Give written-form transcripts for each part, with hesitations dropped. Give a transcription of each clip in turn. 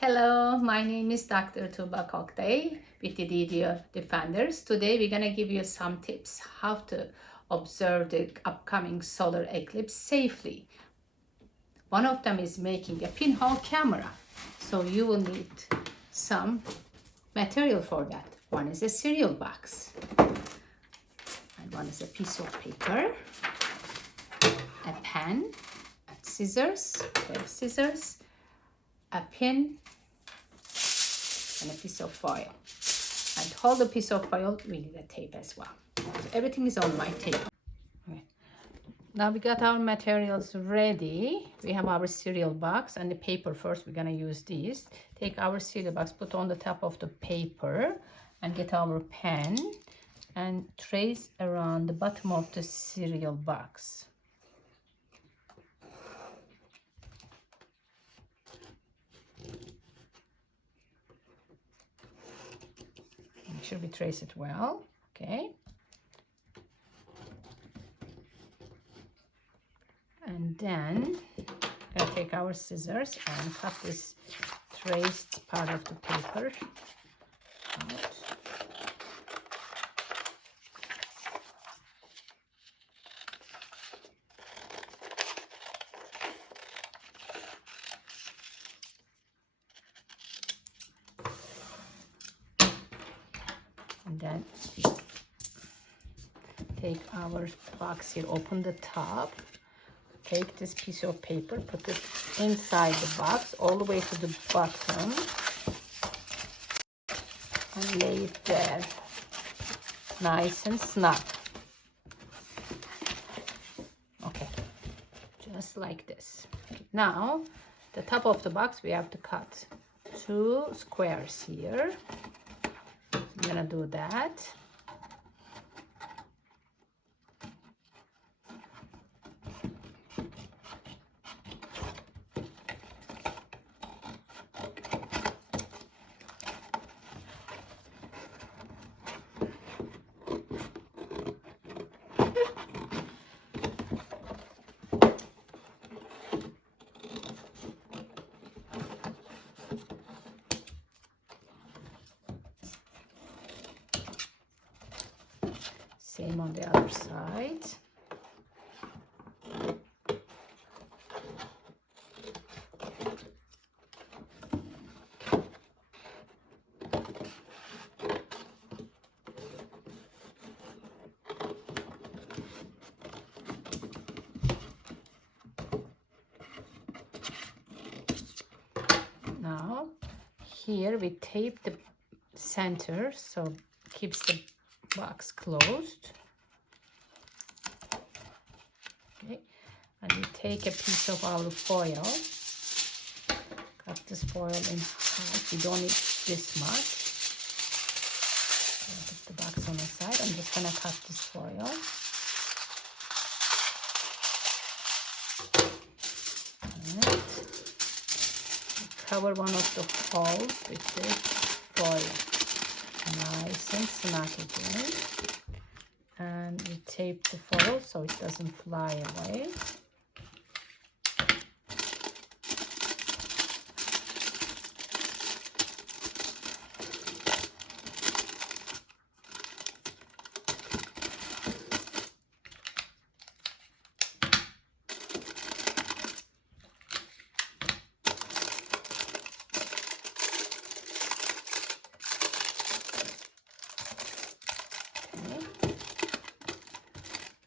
Hello, my name is Dr. Tuba Koktay with the DDO Defenders. Today we're going to give you some tips how to observe the upcoming solar eclipse safely. One of them is making a pinhole camera. So you will need some material for that. One is a cereal box and one is a piece of paper, a pen, scissors, a pin, and a piece of foil. And to hold the piece of foil, we need a tape as well. So everything is on my table. Okay. Now we got our materials ready. We have our cereal box and the paper first. We're gonna use these. Take our cereal box, put on the top of the paper, and get our pen and trace around the bottom of the cereal box. Make sure we trace it well. Okay. And then we're gonna take our scissors and cut this traced part of the paper out. And then take our box here, open the top, take this piece of paper, put it inside the box all the way to the bottom and lay it there nice and snug. Okay, just like this. Okay, now the top of the box we have to cut 2 squares here. I'm gonna do that. Same on the other side. Now here we tape the center so keeps the box closed. Okay, and we take a piece of our foil, cut this foil in half. We don't need this much. Put the box on the side. I'm just gonna cut this foil. And cover one of the holes with the foil. Nice and snug again, and we tape the foil so it doesn't fly away.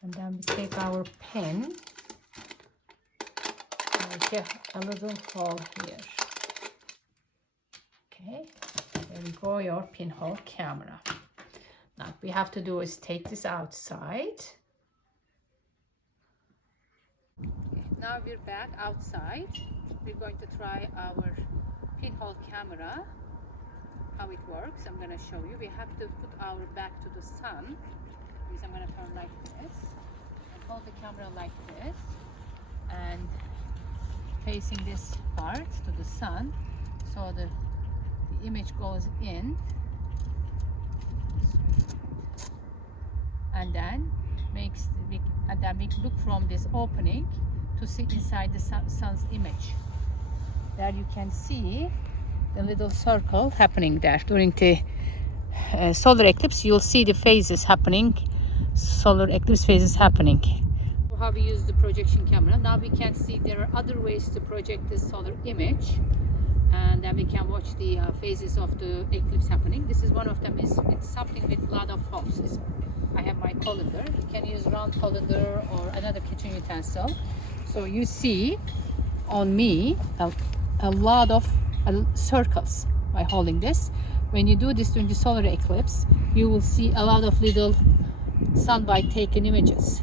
And then we take our pen, make a little hole here. Okay, there we go, your pinhole camera. Now what we have to do is take this outside. Now we're back outside. We're going to try our pinhole camera, how it works. I'm going to show you. We have to put our back to the sun. I'm going to turn like this and hold the camera like this and facing this part to the sun so the image goes in, and then we look from this opening to see inside the sun's image. There you can see the little circle happening there. During the solar eclipse, you'll see the phases happening, solar eclipse phases happening. How we use the projection camera. Now we can see there are other ways to project the solar image, and then we can watch the phases of the eclipse happening. This is one of them. It's something with a lot of holes. I have my colander. You can use round colander or another kitchen utensil. So you see on me a lot of circles by holding this. When you do this during the solar eclipse, you will see a lot of little sunlight taken images,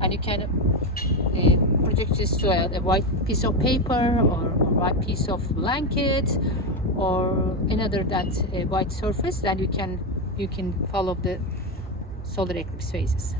and you can project this to a white piece of paper or a white piece of blanket or another white surface. Then you can follow the solar eclipse phases.